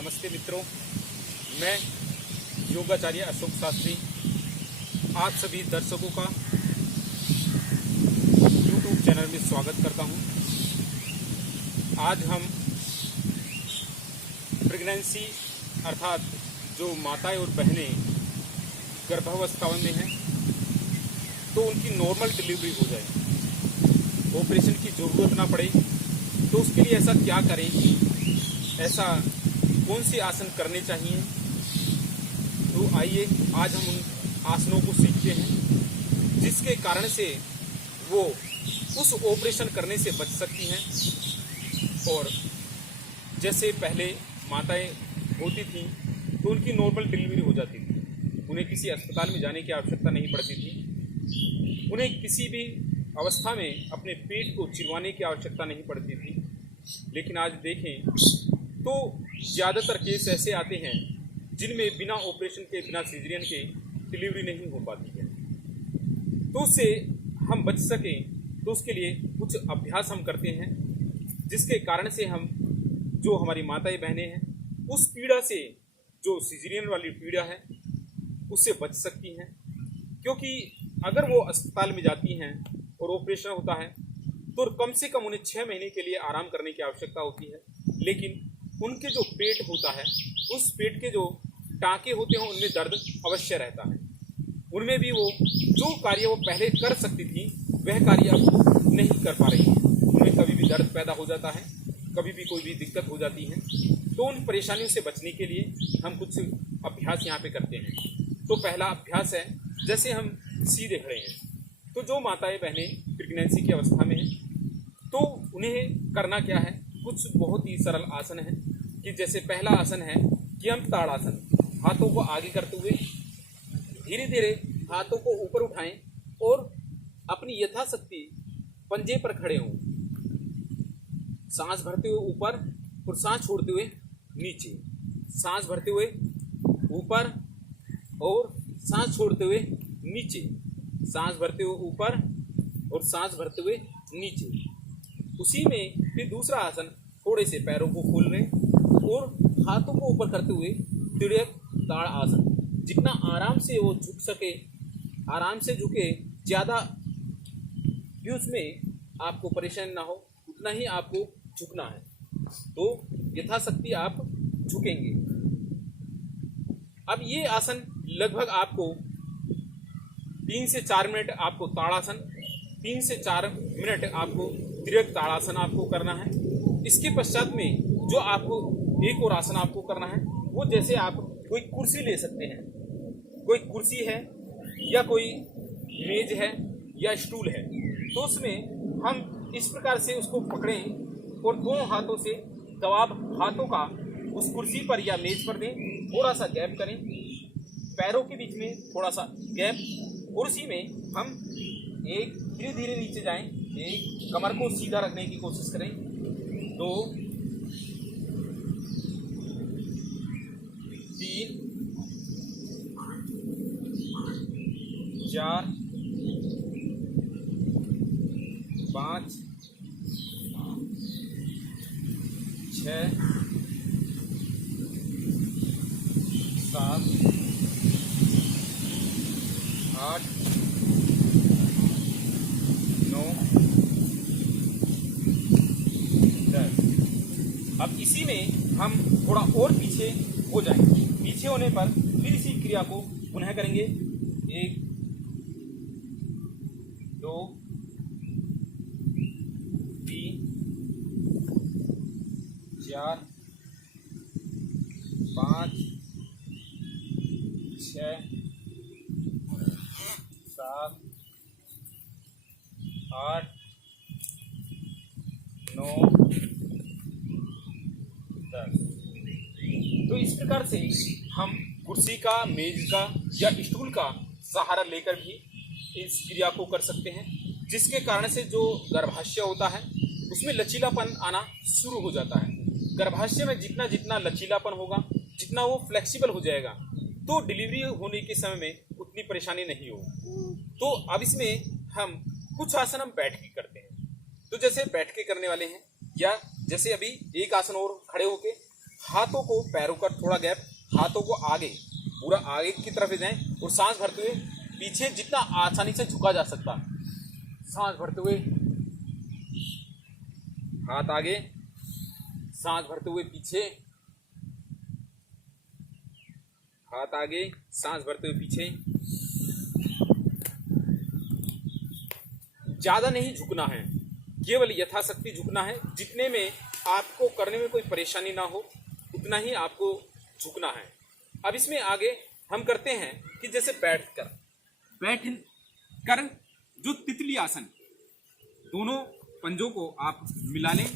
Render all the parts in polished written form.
नमस्ते मित्रों, मैं योगाचार्य अशोक शास्त्री आप सभी दर्शकों का YouTube चैनल में स्वागत करता हूं। आज हम प्रेगनेंसी अर्थात जो माताएं और बहनें गर्भावस्था में हैं तो उनकी नॉर्मल डिलीवरी हो जाए, ऑपरेशन की ज़रूरत ना पड़े, तो उसके लिए ऐसा क्या करें, ऐसा कौन से आसन करने चाहिए। तो आइए आज हम उन आसनों को सीखते हैं जिसके कारण से वो उस ऑपरेशन करने से बच सकती हैं। और जैसे पहले माताएं होती थीं तो उनकी नॉर्मल डिलीवरी हो जाती थी, उन्हें किसी अस्पताल में जाने की आवश्यकता नहीं पड़ती थी, उन्हें किसी भी अवस्था में अपने पेट को चिरवाने की आवश्यकता नहीं पड़ती थी। लेकिन आज देखें तो ज़्यादातर केस ऐसे आते हैं जिनमें बिना ऑपरेशन के, बिना सीजरियन के डिलीवरी नहीं हो पाती है। तो उससे हम बच सकें तो उसके लिए कुछ अभ्यास हम करते हैं जिसके कारण से हम, जो हमारी माताएं बहनें हैं, उस पीड़ा से, जो सीजरियन वाली पीड़ा है, उससे बच सकती हैं। क्योंकि अगर वो अस्पताल में जाती हैं और ऑपरेशन होता है तो कम से कम उन्हें 6 महीने के लिए आराम करने की आवश्यकता होती है। लेकिन उनके जो पेट होता है, उस पेट के जो टाँके होते हैं उनमें दर्द अवश्य रहता है। उनमें भी वो जो कार्य वो पहले कर सकती थी वह कार्य अब नहीं कर पा रही है। उनमें कभी भी दर्द पैदा हो जाता है, कभी भी कोई भी दिक्कत हो जाती है। तो उन परेशानियों से बचने के लिए हम कुछ अभ्यास यहाँ पे करते हैं। तो पहला अभ्यास है, जैसे हम सीधे खड़े हैं, तो जो माताएं बहनें प्रेगनेंसी की अवस्था में हैं तो उन्हें करना क्या है, कुछ बहुत ही सरल आसन है। कि जैसे पहला आसन है कि हम ताड़ासन, हाथों को आगे करते हुए धीरे धीरे हाथों को ऊपर उठाएं और अपनी यथाशक्ति पंजे पर खड़े हों। सांस भरते हुए ऊपर और सांस छोड़ते हुए नीचे, सांस भरते हुए ऊपर और सांस छोड़ते हुए नीचे, सांस भरते हुए ऊपर और सांस भरते हुए नीचे। उसी में फिर दूसरा आसन, थोड़े से पैरों को खोल लें और हाथों को ऊपर करते हुए तिर्यक ताड़ आसन। जितना आराम से वो झुक सके, आराम से झुके, ज़्यादा भी उसमें आपको परेशानी ना हो, उतना ही आपको झुकना है। तो यथाशक्ति आप झुकेंगे। अब ये आसन लगभग आपको 3 से 4 मिनट आपको ताड़ासन, 3 से 4 मिनट आपको तिर्यक ताड़ासन आपको करना है। इसके पश्चात में जो आपको एक और आसन आपको करना है, वो जैसे आप कोई कुर्सी ले सकते हैं, कोई कुर्सी है या कोई मेज है या स्टूल है, तो उसमें हम इस प्रकार से उसको पकड़ें और दोनों हाथों से दबाव हाथों का उस कुर्सी पर या मेज पर दें, थोड़ा सा गैप करें, पैरों के बीच में थोड़ा सा गैप, और उसी में हम एक धीरे धीरे नीचे जाएं, एक कमर को सीधा रखने की कोशिश करें, 2 3 4 5 6 7 8 9 10। अब इसी में हम थोड़ा और पीछे हो जाएंगे। पीछे होने पर फिर इसी क्रिया को पुनः करेंगे, 1 2 3 4 5 6 7 8 9 10। तो इस प्रकार से हम कुर्सी का, मेज का या स्टूल का सहारा लेकर भी इस क्रिया को कर सकते हैं, जिसके कारण से जो गर्भाशय होता है उसमें लचीलापन आना शुरू हो जाता है। गर्भाशय में जितना जितना लचीलापन होगा, जितना वो फ्लेक्सिबल हो जाएगा, तो डिलीवरी होने के समय में उतनी परेशानी नहीं होगी। तो अब इसमें हम कुछ आसन हम बैठ के करते हैं। तो जैसे बैठ के करने वाले हैं, या जैसे अभी एक आसन और खड़े होके हाथों को, पैरों का थोड़ा गैप, हाथों को आगे, पूरा आगे की तरफ ले जाएं और सांस भरते हुए पीछे जितना आसानी से झुका जा सकता। सांस भरते हुए हाथ आगे, सांस भरते हुए पीछे, हाथ आगे, सांस भरते हुए पीछे। ज्यादा नहीं झुकना है, केवल यथाशक्ति झुकना है। जितने में आपको करने में कोई परेशानी ना हो उतना ही आपको झुकना है। अब इसमें आगे हम करते हैं कि जैसे बैठ कर जो तितली आसन, दोनों पंजों को आप मिला लें।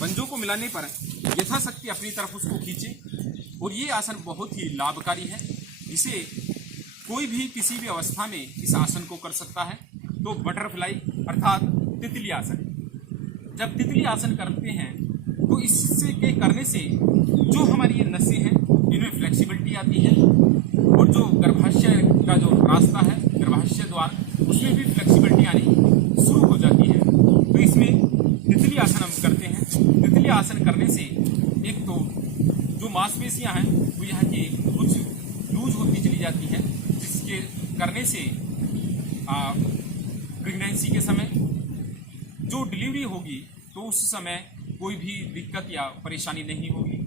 पंजों को मिलाने पर यथाशक्ति अपनी तरफ उसको खींचें और ये आसन बहुत ही लाभकारी है। इसे कोई भी किसी भी अवस्था में इस आसन को कर सकता है। तो बटरफ्लाई अर्थात तितली आसन, जब तितली आसन करते हैं तो इससे के करने से जो हमारी ये नसें हैं इनमें फ्लेक्सिबिलिटी आती है और जो गर्भाशय का जो रास्ता है, गर्भाशय द्वार, उसमें भी फ्लेक्सिबिलिटी आनी शुरू हो जाती है। तो इसमें तितली आसन हम करते हैं। तितली आसन करने से एक तो जो मांसपेशियां हैं वो यहाँ की कुछ लूज होती चली जाती है, जिसके करने से प्रेगनेंसी के समय जो डिलीवरी होगी तो उस समय कोई भी दिक्कत या परेशानी नहीं होगी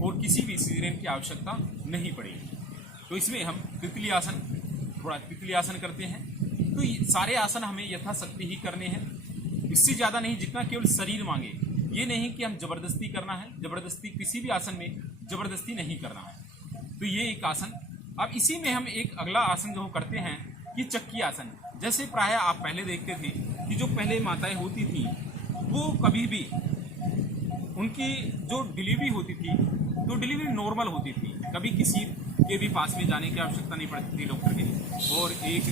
और किसी भी सीजरियन की आवश्यकता नहीं पड़ेगी। तो इसमें हम तितली आसन करते हैं। तो ये सारे आसन हमें यथाशक्ति ही करने हैं, इससे ज़्यादा नहीं, जितना केवल शरीर मांगे। ये नहीं कि हम जबरदस्ती करना है, जबरदस्ती किसी भी आसन में जबरदस्ती नहीं करना है। तो ये एक आसन। अब इसी में हम एक अगला आसन जो करते हैं कि चक्की आसन। जैसे प्राय आप पहले देखते थे कि जो पहले माताएं होती थी वो कभी भी उनकी जो डिलीवरी होती थी तो डिलीवरी नॉर्मल होती थी, कभी किसी के भी पास में जाने की आवश्यकता नहीं पड़ती थी डॉक्टर के। और एक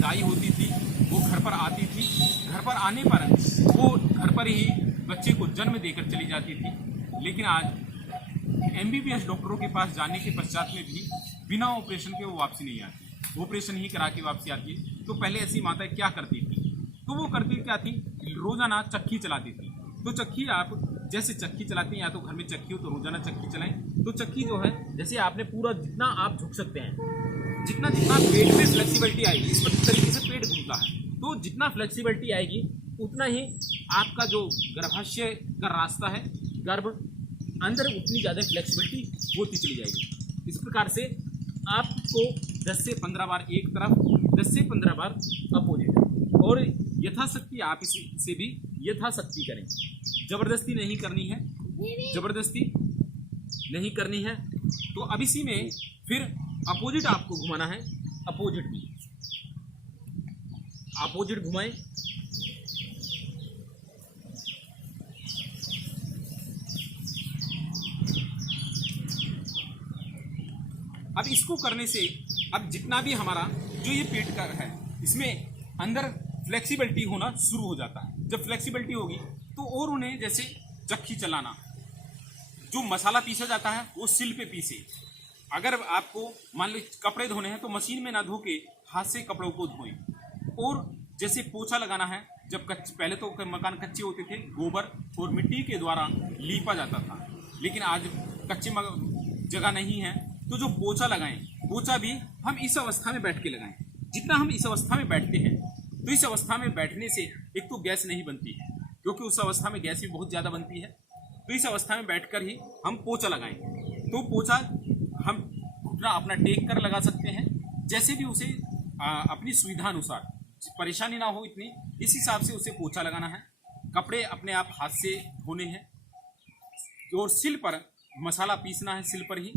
दाई होती थी, वो घर पर आती थी, घर पर आने पर वो घर पर ही बच्चे को जन्म देकर चली जाती थी। लेकिन आज MBBS डॉक्टरों के पास जाने के पश्चात में भी बिना ऑपरेशन के वो वापसी नहीं आती, ऑपरेशन ही करा के वापसी आती है। तो पहले ऐसी माताएं क्या करती थी, तो वो करती क्या थी, रोजाना चक्की चलाती थी। तो चक्की आप जैसे चक्की चलाती हैं, या तो घर में चक्की हो तो रोजाना चक्की चलाएं। तो चक्की जो है, जैसे आपने पूरा जितना आप झुक सकते हैं, जितना पेट में फ्लेक्सिबिलिटी आएगी, इस तरीके से पेट घूमता है, तो जितना फ्लेक्सिबिलिटी आएगी उतना ही आपका जो गर्भाशय का रास्ता है, गर्भ अंदर, उतनी ज़्यादा फ्लेक्सिबिलिटी होती चली जाएगी। इस प्रकार से आपको 10 से 15 बार एक तरफ, 10 से 15 बार अपोजिट, और यथाशक्ति आप इसे भी यथाशक्ति करें। जबरदस्ती नहीं करनी है, जबरदस्ती नहीं करनी है। तो अब इसी में फिर अपोजिट आपको घुमाना है, अपोजिट भी अपोजिट घुमाएं। अब इसको करने से अब जितना भी हमारा जो ये पेट का है, इसमें अंदर फ्लेक्सिबिलिटी होना शुरू हो जाता है। जब फ्लेक्सिबिलिटी होगी तो और उन्हें जैसे चक्की चलाना, जो मसाला पीसा जाता है वो सिल पे पीसे। अगर आपको मान लो कपड़े धोने हैं तो मशीन में ना धो के हाथ से कपड़ों को धोएं। और जैसे पोछा लगाना है, जब पहले तो मकान कच्चे होते थे, गोबर और मिट्टी के द्वारा लीपा जाता था, लेकिन आज कच्चे जगह नहीं है, तो जो पोछा लगाएं, पोछा भी हम इस अवस्था में बैठ के लगाएं। जितना हम इस अवस्था में बैठते हैं तो इस अवस्था में बैठने से एक तो गैस नहीं बनती है, क्योंकि उस अवस्था में गैस भी बहुत ज़्यादा बनती है। तो इस अवस्था में बैठकर ही हम पोछा लगाएं। तो पोछा हम घुटना अपना टेक कर लगा सकते हैं, जैसे भी उसे अपनी सुविधा अनुसार, परेशानी ना हो इतनी, इस हिसाब से उसे पोछा लगाना है। कपड़े अपने आप हाथ से धोने हैं और सिल पर मसाला पीसना है, सिल पर ही।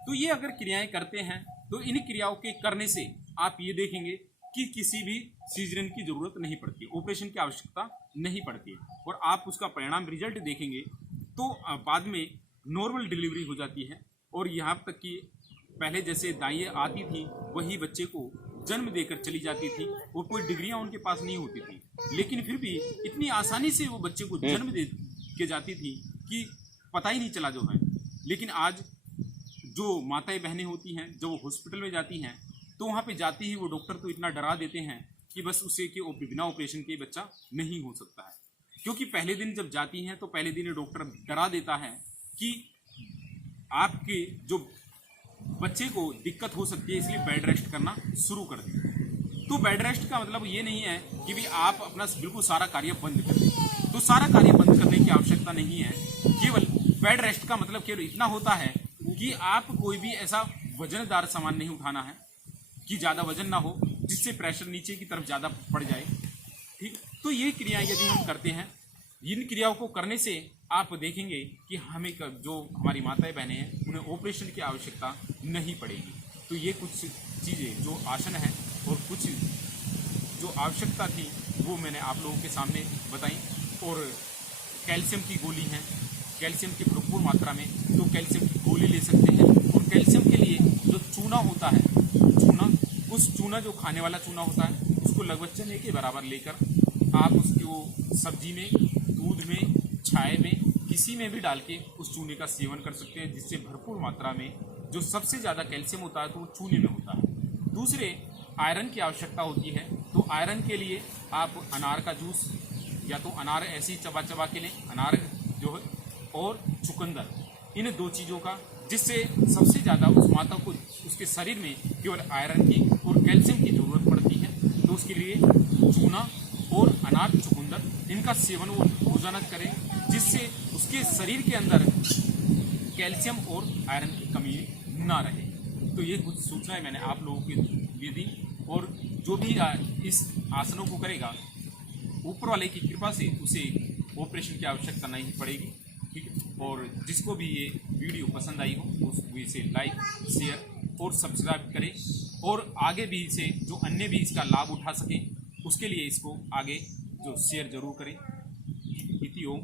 तो ये अगर क्रियाएं करते हैं तो इन क्रियाओं के करने से आप ये देखेंगे कि किसी भी सीजरियन की जरूरत नहीं पड़ती, ऑपरेशन की आवश्यकता नहीं पड़ती है, और आप उसका परिणाम रिजल्ट देखेंगे तो बाद में नॉर्मल डिलीवरी हो जाती है। और यहाँ तक कि पहले जैसे दाइयाँ आती थी वही बच्चे को जन्म देकर चली जाती थी और कोई डिग्रियाँ उनके पास नहीं होती थी, लेकिन फिर भी इतनी आसानी से वो बच्चे को जन्म दे के जाती थी कि पता ही नहीं चला जो है। लेकिन आज जो माताएं बहनें होती हैं, जब वो हॉस्पिटल में जाती हैं तो वहाँ पे जाती ही वो डॉक्टर तो इतना डरा देते हैं कि बस उसे कि बिना ऑपरेशन के बच्चा नहीं हो सकता है। क्योंकि पहले दिन जब जाती हैं तो पहले दिन डॉक्टर डरा देता है कि आपके जो बच्चे को दिक्कत हो सकती है, इसलिए बेड रेस्ट करना शुरू कर दें। तो बेड रेस्ट का मतलब ये नहीं है कि भी आप अपना बिल्कुल सारा कार्य बंद कर दें। तो सारा कार्य बंद करने की आवश्यकता नहीं है। केवल बेड रेस्ट का मतलब केवल इतना होता है कि आप कोई भी ऐसा वजनदार सामान नहीं उठाना है कि ज़्यादा वजन ना हो जिससे प्रेशर नीचे की तरफ ज़्यादा पड़ जाए। ठीक, तो ये क्रियाएं यदि हम करते हैं, इन क्रियाओं को करने से आप देखेंगे कि हमें जो हमारी माताएं बहनें हैं उन्हें ऑपरेशन की आवश्यकता नहीं पड़ेगी। तो ये कुछ चीज़ें जो आसन है और कुछ जो आवश्यकता थी वो मैंने आप लोगों के सामने बताई। और कैल्शियम की गोली है, कैल्शियम की भरपूर मात्रा में, तो कैल्शियम की गोली ले सकते हैं। और कैल्शियम के लिए जो चूना होता है, चूना जो खाने वाला चूना होता है उसको लगभग चने के बराबर लेकर आप उसकी वो सब्जी में, दूध में, चाय में, किसी में भी डाल के उस चूने का सेवन कर सकते हैं, जिससे भरपूर मात्रा में जो सबसे ज़्यादा कैल्शियम होता है तो वो चूने में होता है। दूसरे, आयरन की आवश्यकता होती है। तो आयरन के लिए आप अनार का जूस, या तो अनार ऐसे ही चबा चबा के लें, अनार जो है, और चुकंदर, इन दो चीज़ों का, जिससे सबसे ज़्यादा उस माता को उसके शरीर में केवल आयरन की और कैल्शियम की ज़रूरत पड़ती है। तो उसके लिए चूना और अनार, चुकंदर, इनका सेवन वो रोजाना करें, जिससे उसके शरीर के अंदर कैल्शियम और आयरन की कमी ना रहे। तो ये कुछ सूचनाएं मैंने आप लोगों के लिए दी। और जो भी इस आसनों को करेगा, ऊपर वाले की कृपा से उसे ऑपरेशन की आवश्यकता नहीं पड़ेगी। ठीक है, और जिसको भी ये वीडियो पसंद आई हो वो इसे लाइक, शेयर और सब्सक्राइब करें, और आगे भी इसे जो अन्य भी इसका लाभ उठा सकें उसके लिए इसको आगे जो शेयर जरूर करें। इति ओम।